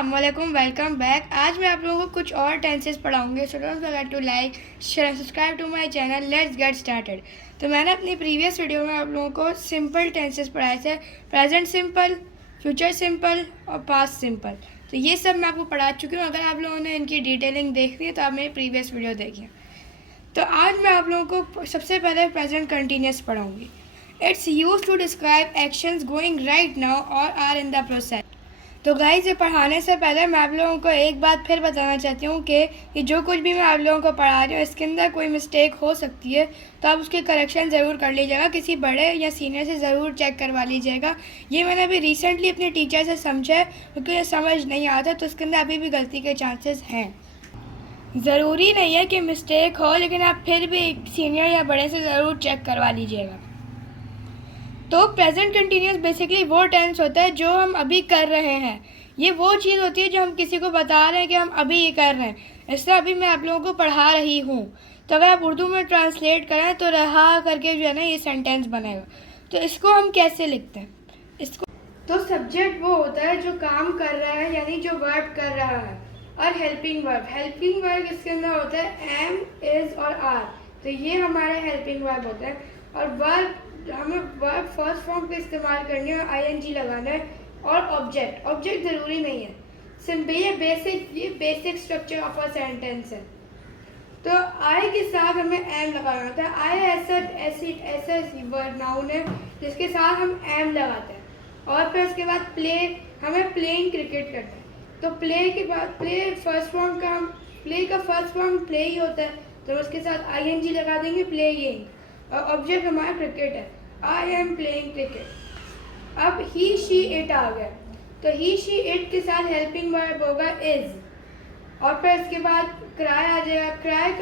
अस्सलाम वालेकुम, welcome back. आज मैं आप लोगों को कुछ और टेंसेस पढ़ाऊंगे। So don't forget to like share subscribe to my channel. Let's get started. तो मैंने अपनी प्रीवियस वीडियो में आप लोगों को सिंपल टेंसेस पढ़ाए थे, प्रेजेंट सिंपल, फ्यूचर सिंपल और पास्ट सिंपल। तो ये सब मैं आपको पढ़ा चुकी हूँ। अगर आप लोगों ने इनकी डिटेलिंग देखनी है तो आप मेरी प्रीवियस वीडियो देखिए। तो आज मैं आप लोगों को सबसे पहले प्रेजेंट कंटिन्यूस पढ़ाऊँगी। It's use to describe actions going right now और आर इन द प्रोसेस। तो गाइस, ये पढ़ाने से पहले मैं आप लोगों को एक बात फिर बताना चाहती हूँ कि जो कुछ भी मैं आप लोगों को पढ़ा रही हूँ इसके अंदर कोई मिस्टेक हो सकती है, तो आप उसके करेक्शन ज़रूर कर लीजिएगा। किसी बड़े या सीनियर से ज़रूर चेक करवा लीजिएगा। ये मैंने अभी रिसेंटली अपने टीचर से समझा है, क्योंकि ये समझ नहीं आता तो इसके अंदर अभी भी गलती के चांसेस हैं। ज़रूरी नहीं है कि मिस्टेक हो, लेकिन आप फिर भी सीनियर या बड़े से ज़रूर चेक करवा लीजिएगा। तो प्रेजेंट कंटिन्यूस बेसिकली वो टेंस होता है जो हम अभी कर रहे हैं। ये वो चीज़ होती है जो हम किसी को बता रहे हैं कि हम अभी ये कर रहे हैं। इससे अभी मैं आप लोगों को पढ़ा रही हूँ। तो अगर आप उर्दू में ट्रांसलेट करें तो रहा करके जो है ना ये सेंटेंस बनेगा। तो इसको हम कैसे लिखते हैं? इसको तो सब्जेक्ट वो होता है जो काम कर रहा है, यानी जो वर्ब कर रहा है, और हेल्पिंग वर्ब इसके अंदर होता है एम, इज और आर। तो ये हमारे हेल्पिंग वर्ब होता है। और वर्ब हमें वर्ब फर्स्ट फॉर्म पे इस्तेमाल करनी है, आईएनजी लगाना है। और ऑब्जेक्ट ज़रूरी नहीं है, सिंपल ये basic structure of a sentence है। तो आई के साथ हमें एम लगाना होता है। आई ऐसा वर्ड नाउन है जिसके साथ हम एम लगाते हैं। और फिर उसके बाद प्ले, हमें प्लेइंग क्रिकेट करना है। तो प्ले के बाद प्ले का फर्स्ट फॉर्म प्ले ही होता है, तो उसके साथ आईएनजी लगा देंगे, प्लेइंग। और ऑब्जेक्ट हमारा क्रिकेट है, आई एम प्लेइंग क्रिकेट। अब ही शी इट आ गया, तो ही शी इट के साथ हेल्पिंग वर्ब होगा इज। और फिर इसके बाद क्राई आ जाएगा। क्राई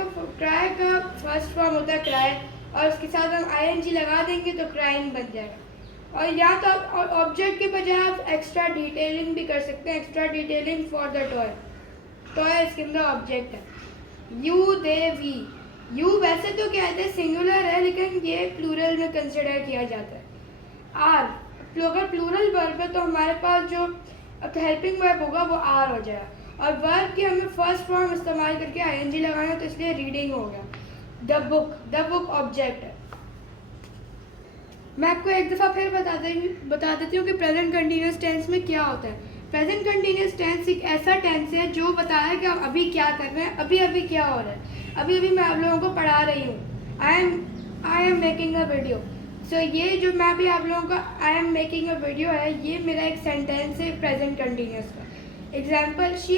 का फर्स्ट फॉर्म होता है क्राई, और उसके साथ हम आईएनजी लगा देंगे तो क्राइंग बन जाएगा। और या तो ऑब्जेक्ट के बजाय आप एक्स्ट्रा डिटेलिंग भी कर सकते हैं, extra detailing for the toy इसके अंदर ऑब्जेक्ट है। You, they, we. यू वैसे तो क्या है, सिंगुलर है, लेकिन ये प्लूरल में कंसिडर किया जाता है। आर, अगर प्लूरल वर्ब है तो हमारे पास जो हेल्पिंग वर्ब होगा वो आर हो जाएगा। और वर्ब की हमें फर्स्ट फॉर्म इस्तेमाल करके आईएनजी लगाना है, तो इसलिए रीडिंग हो गया। द बुक ऑब्जेक्ट है। मैं आपको एक दफ़ा फिर बता देती हूँ कि प्रेजेंट कंटिन्यूस टेंस में क्या होता है। प्रेजेंट कंटिन्यूस टेंस एक ऐसा टेंस है जो बताया है कि हम अभी क्या कर रहे हैं, अभी क्या हो रहा है। अभी मैं आप लोगों को पढ़ा रही हूँ। I am making a video. So ये जो मैं अभी आप लोगों का I am making a video है, ये मेरा एक सेंटेंस है प्रेजेंट कंटिन्यूस का। Example, she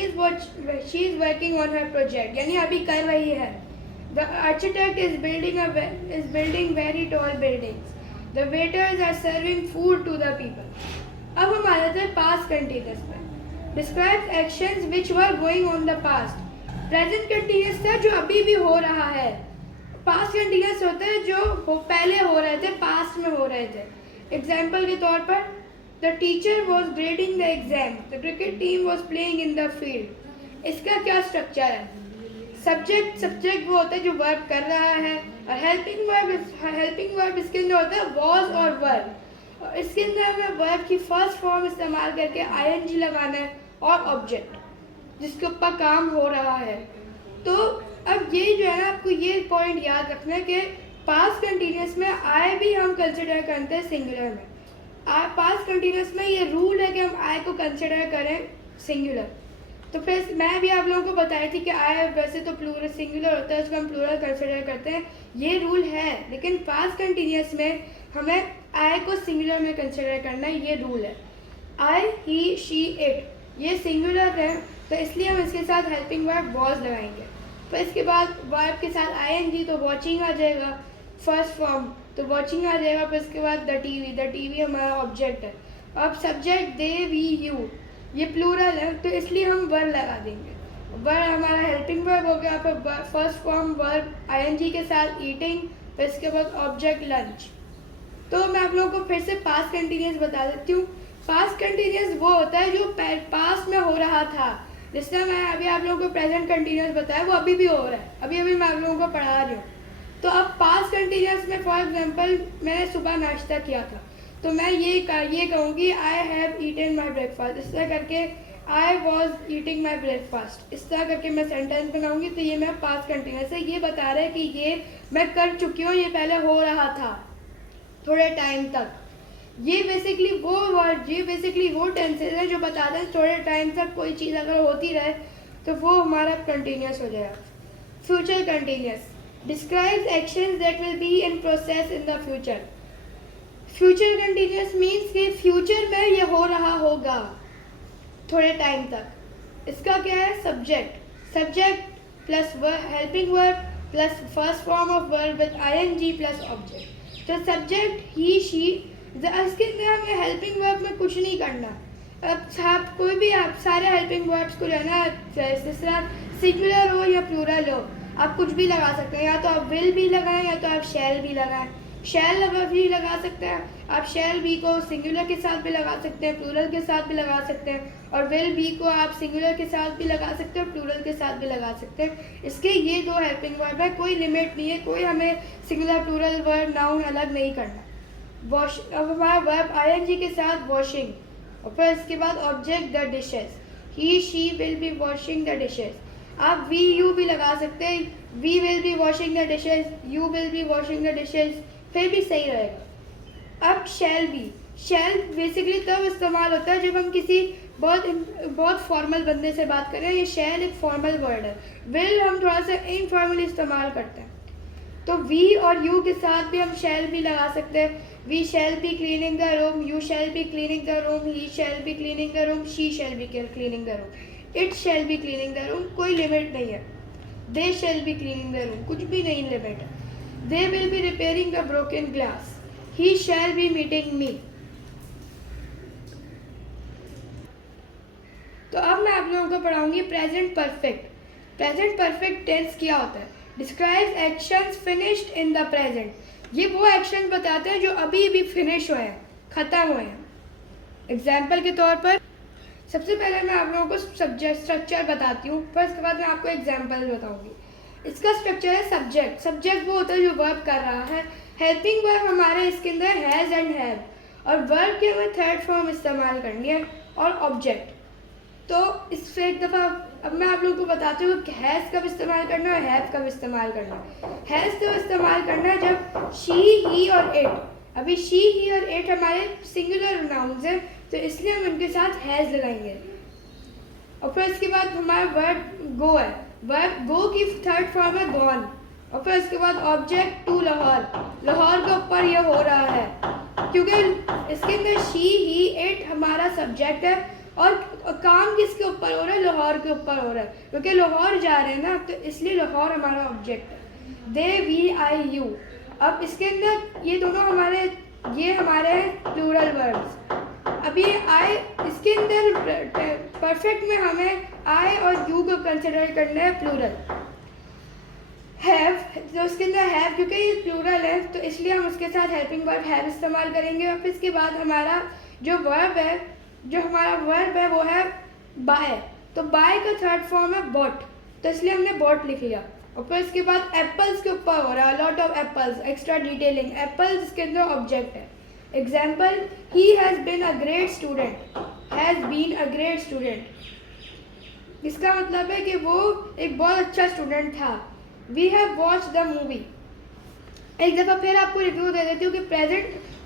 is working on her project, यानी अभी कर रही है। The architect is building very tall buildings. The waiters are serving food to the people. अब हम आ जाते हैं पास्ट कंटिन्यूस में। Describe actions which were going on the past. Present continuous था जो अभी भी हो रहा है। पास्ट कंटिन्यूस होता है जो पहले हो रहे थे, पास्ट में हो रहे थे। एग्जाम्पल के तौर पर, the teacher was grading the exam, the cricket team was playing in the field. इसका क्या स्ट्रक्चर है? सब्जेक्ट वो होता है जो वर्ब कर रहा है, और हेल्पिंग वर्ब इसके अंदर होता है वॉज और वर्ब। और इसके अंदर हमें वर्ब की फर्स्ट फॉर्म इस्तेमाल करके आईएनजी लगाना है और ऑब्जेक्ट जिसके ऊपर काम हो रहा है। तो अब ये जो है ना, आपको ये पॉइंट याद रखना है कि पास्ट कंटिन्यूस में आई भी हम कंसिडर करते हैं सिंगुलर में। पास्ट कंटिन्यूस में ये रूल है कि हम आई को कंसिडर करें सिंगुलर। तो फिर मैं भी आप लोगों को बताई थी कि आई वैसे तो प्लूरल सिंगुलर होता है, उसको हम प्लूरल कंसिडर करते हैं, ये रूल है। लेकिन पास्ट कंटिन्यूस में हमें आई को सिंगुलर में कंसिडर करना है, ये रूल है। आई, ही, शी, इट ये सिंगुलर है, तो इसलिए हम इसके साथ हेल्पिंग वर्ब वॉज लगाएंगे। फिर इसके बाद वर्ब के साथ आईएनजी, तो वॉचिंग आ जाएगा फर्स्ट फॉर्म, तो वॉचिंग आ जाएगा। फिर इसके बाद द टीवी हमारा ऑब्जेक्ट है। अब सब्जेक्ट दे, वी, यू ये प्लूरल है, तो इसलिए हम वर्ब लगा देंगे। वर्ब हमारा हेल्पिंग वर्ब हो गया। फिर फर्स्ट फॉर्म वर्ब आईएनजी के साथ ईटिंग, फिर इसके बाद ऑब्जेक्ट लंच। तो मैं आप लोगों को फिर से पास्ट कंटिन्यूस बता देती हूँ। पास्ट कंटिन्यूस वो होता है जो पास्ट में हो रहा था। जिस तरह मैं अभी आप लोगों को प्रेजेंट कंटिन्यूस बताया, वो अभी भी हो रहा है, अभी मैं आप लोगों को पढ़ा रही हूँ। तो अब पास्ट कंटिन्यूस में फॉर एग्जांपल मैंने सुबह नाश्ता किया था, तो मैं ये कहूँगी I have eaten my breakfast. इस तरह करके I was eating my breakfast. इस तरह करके मैं सेंटेंस बनाऊंगी, तो ये मेरा पास्ट कंटिन्यूस है। ये बता रहा है कि ये मैं कर चुकी हूँ, ये पहले हो रहा था थोड़े टाइम तक। ये बेसिकली वो टेंसेज है जो बताते हैं थोड़े टाइम तक कोई चीज़ अगर होती रहे तो वो हमारा कंटिन्यूस हो जाएगा। Future continuous describes actions that will be in process in the future. Future continuous means कि फ्यूचर में ये हो रहा होगा थोड़े टाइम तक। इसका क्या है? Subject plus helping verb plus first form of verb with ing plus object. तो सब्जेक्ट ही शी, इसके अंदर हमें हेल्पिंग वर्ब में कुछ नहीं करना। अब आप कोई भी आप सारे हेल्पिंग वर्ब्स को लेना, जैसे आप सिंगुलर हो या प्लूरल हो, आप कुछ भी लगा सकते हैं। या तो आप विल भी लगाएं या तो आप शैल भी लगाएं। शैल भी लगा सकते हैं आप, शैल बी को सिंगुलर के साथ भी लगा सकते हैं, प्लूरल के साथ भी लगा सकते हैं। और विल बी को आप सिंगुलर के साथ भी लगा सकते हैं और प्लूरल के साथ भी लगा सकते हैं। इसके ये 2 हेल्पिंग वर्ब है, कोई लिमिट नहीं है, कोई हमें सिंगुलर प्लूरल वर्ब नाउन अलग नहीं करना। वॉश, अब हमारा वर्ब ing के साथ वॉशिंग, और फिर इसके बाद object the dishes, he she will be washing the dishes. आप वी यू भी लगा सकते हैं, we will be washing the dishes, you will be washing the dishes, फिर भी सही रहेगा। अब शैल बेसिकली तब इस्तेमाल होता है जब हम किसी बहुत फॉर्मल बंदे से बात करें। ये शैल एक फॉर्मल वर्ड है। विल हम थोड़ा सा इनफॉर्मली इस्तेमाल करते हैं। तो वी और यू के साथ भी हम शैल भी लगा सकते हैं। We shall be cleaning the room, you shall be cleaning the room, he shall be cleaning the room, she shall be cleaning the room, it shall be cleaning the room, कोई limit नहीं है। They shall be cleaning the room, कुछ भी नहीं limit है। They will be repairing the broken glass, he shall be meeting me. तो अब मैं आप लोगों को पढ़ाऊंगी present perfect. Present perfect tense क्या होता है? Describes actions finished in the present. ये वो एक्शंस बताते हैं जो अभी फिनिश हुए हैं, ख़त्म हुए हैं। एग्जाम्पल के तौर पर सबसे पहले मैं आप लोगों को सब्जेक्ट स्ट्रक्चर बताती हूँ, फिर उसके बाद मैं आपको एग्जाम्पल बताऊँगी। इसका स्ट्रक्चर है सब्जेक्ट वो होता है जो वर्ब कर रहा है। हेल्पिंग वर्ब हमारे इसके अंदर हैज़ एंड हैव, और वर्ब की हमें थर्ड फॉर्म इस्तेमाल करनी है, और ऑब्जेक्ट। तो इस पर एक दफ़ा अब मैं आप लोगों को बताती हूँ कि हैज़ कब इस्तेमाल करना है और हैव कब इस्तेमाल करना है। हैज़ तो इस्तेमाल करना है जब शी, ही और इट। अभी शी, ही और इट हमारे सिंगुलर नाउन्स हैं, तो इसलिए हम उनके साथ हैज़ लगाएंगे। और फिर इसके बाद हमारा वर्ब गो है। वर्ब गो की थर्ड फॉर्म है गॉन। और फिर इसके बाद ऑब्जेक्ट टू लाहौर के ऊपर ये हो रहा है, क्योंकि इसके अंदर शी, ही, इट हमारा सब्जेक्ट है, और काम किसके ऊपर हो रहा है? लाहौर के ऊपर हो रहा है, क्योंकि लाहौर जा रहे हैं ना, तो इसलिए लाहौर हमारा ऑब्जेक्ट है। दे, वी, आई, यू। अब इसके अंदर ये दोनों हमारे प्लूरल वर्ब्स। अब ये आई, इसके अंदर परफेक्ट में हमें आई और यू को कंसिडर करना है प्लूरल। हैव, तो उसके अंदर हैव क्योंकि ये प्लूरल है, तो इसलिए हम उसके साथ हेल्पिंग वर्ब हैव इस्तेमाल करेंगे। और फिर इसके बाद हमारा जो हमारा वर्ब है वो है बाय। तो बाय का थर्ड फॉर्म है बॉट, तो इसलिए हमने बॉट लिख लिया। और फिर इसके बाद एप्पल्स के ऊपर हो रहा है, lot of apples, extra detailing. Apples इसके अंदर ऑब्जेक्ट है। Example, he has been a great student, has been a great student. इसका मतलब है कि वो एक बहुत अच्छा स्टूडेंट था। We have watch the movie. एक दफ़ा फिर आपको रिव्यू दे देती हूँ कि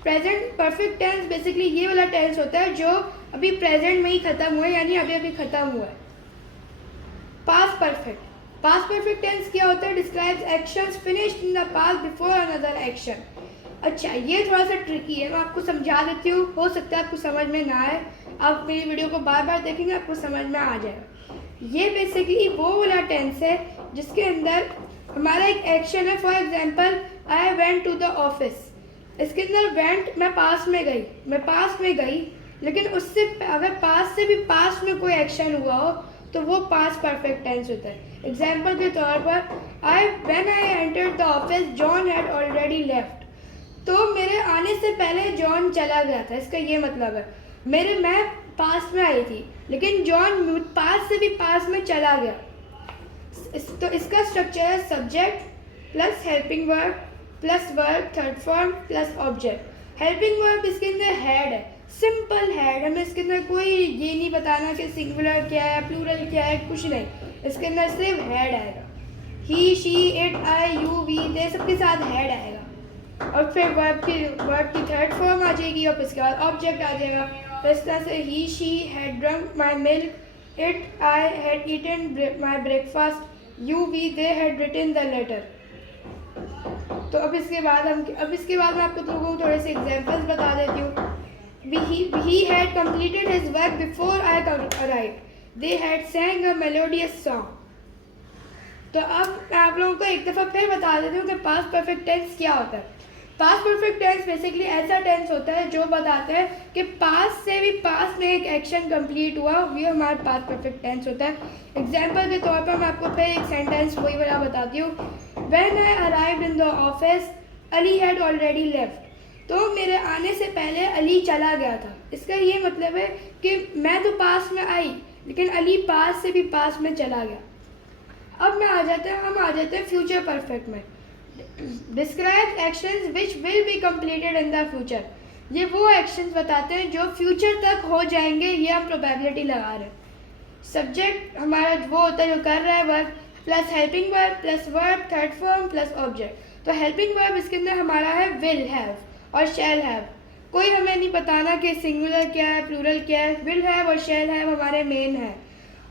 प्रेजेंट परफेक्ट टेंस बेसिकली ये वाला टेंस होता है जो अभी प्रेजेंट में ही ख़त्म हुआ है, यानी अभी ख़त्म हुआ है। पास्ट परफेक्ट टेंस क्या होता है? Describes actions finished in the past before another action. अच्छा, ये थोड़ा सा ट्रिकी है, मैं आपको समझा देती हूँ, हो सकता है आपको समझ में ना आए। आप मेरी वीडियो को बार बार देखेंगे, आपको समझ में आ जाएगा। ये बेसिकली वो वाला टेंस है जिसके अंदर हमारा एक एक्शन है। For example, I went to the office. इसके अंदर वेंट, मैं पास में गई, लेकिन उससे अगर पास से भी पास में कोई एक्शन हुआ हो तो वो पास्ट परफेक्ट टेंस होता है। एग्जाम्पल के तौर पर, when I entered the office John had already left. तो मेरे आने से पहले जॉन चला गया था, इसका ये मतलब है मैं पास में आई थी, लेकिन जॉन पास से भी पास में चला गया। तो इसका स्ट्रक्चर है subject plus helping verb plus verb third form plus object. Helping verb इसके अंदर हैड है, सिंपल हैड, हमें इसके अंदर कोई ये नहीं बताना कि सिंगुलर क्या है, प्लूरल क्या है, कुछ नहीं, इसके अंदर सिर्फ हैड आएगा। He, she, it, I, you, we, they सबके साथ हैड आएगा। और फिर वर्ब की थर्ड फॉर्म आ जाएगी और इसके बाद ऑब्जेक्ट आ जाएगा। तो इस तरह से he, she had drunk my milk, it, I had eaten my breakfast, you, we, they had written the letter. तो अब इसके बाद मैं आपको लोगों को थोड़े से एग्जांपल्स बता देती हूँ। He had completed his work before I arrived. They had sang a melodious song. तो अब मैं आप लोगों को एक दफ़ा फिर बता देती हूँ कि पास्ट परफेक्ट टेंस क्या होता है। पास्ट परफेक्ट टेंस बेसिकली ऐसा टेंस होता है जो बताता है कि पास्ट से भी पास्ट में एक एक्शन कंप्लीट हुआ, ये हमारा पास्ट परफेक्ट टेंस होता है। एग्जाम्पल के तौर पर मैं आपको फिर एक सेंटेंस वही वाला बताती हूँ। When I arrived in the office, Ali had already left. तो मेरे आने से पहले अली चला गया था। इसका ये मतलब है कि मैं तो पास में आई लेकिन अली पास से भी पास में चला गया। अब हम आ जाते हैं फ्यूचर परफेक्ट में। Describe actions which will be completed in the future. ये वो एक्शंस बताते हैं जो फ्यूचर तक हो जाएंगे, ये हम प्रोबेबिलिटी लगा रहे हैं। सब्जेक्ट हमारा वो होता है जो कर रहा है work, plus helping verb, plus verb, third form, plus object. तो हेल्पिंग वर्ब इसके अंदर हमारा है विल हैव और शैल हैव। कोई हमें नहीं बताना कि सिंगुलर क्या है, प्लूरल क्या है। विल हैव और शैल हैव हमारे मेन है।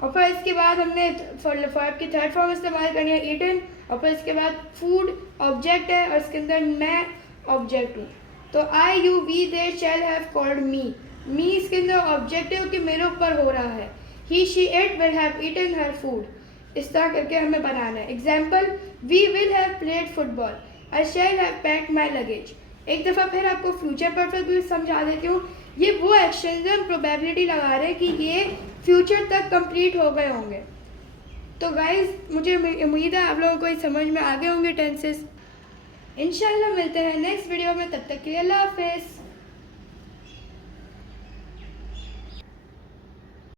और फिर इसके बाद हमने वर्ब की थर्ड फॉर्म इस्तेमाल करनी है ईटन, और फिर इसके बाद फूड ऑब्जेक्ट है और इसके अंदर मैं ऑब्जेक्ट हूँ। तो I, you, we, they, shall have called me इसके अंदर ऑब्जेक्ट है क्योंकि मेरे ऊपर हो रहा है। He, she, it will have eaten her food. इस तरह करके हमें बनाना है। Example, we will have played football, I shall have packed my luggage. एक दफ़ा फिर आपको फ्यूचर परफेक्ट भी समझा देती हूँ। ये वो एक्शन हम प्रोबेबिलिटी लगा रहे हैं कि ये फ्यूचर तक कंप्लीट हो गए होंगे। तो गाइज़, मुझे उम्मीद है आप लोगों को ये समझ में आ गए होंगे टेंसेस। इंशाल्लाह मिलते हैं नेक्स्ट वीडियो में, तब तक के लिए अल्लाह हाफिज़।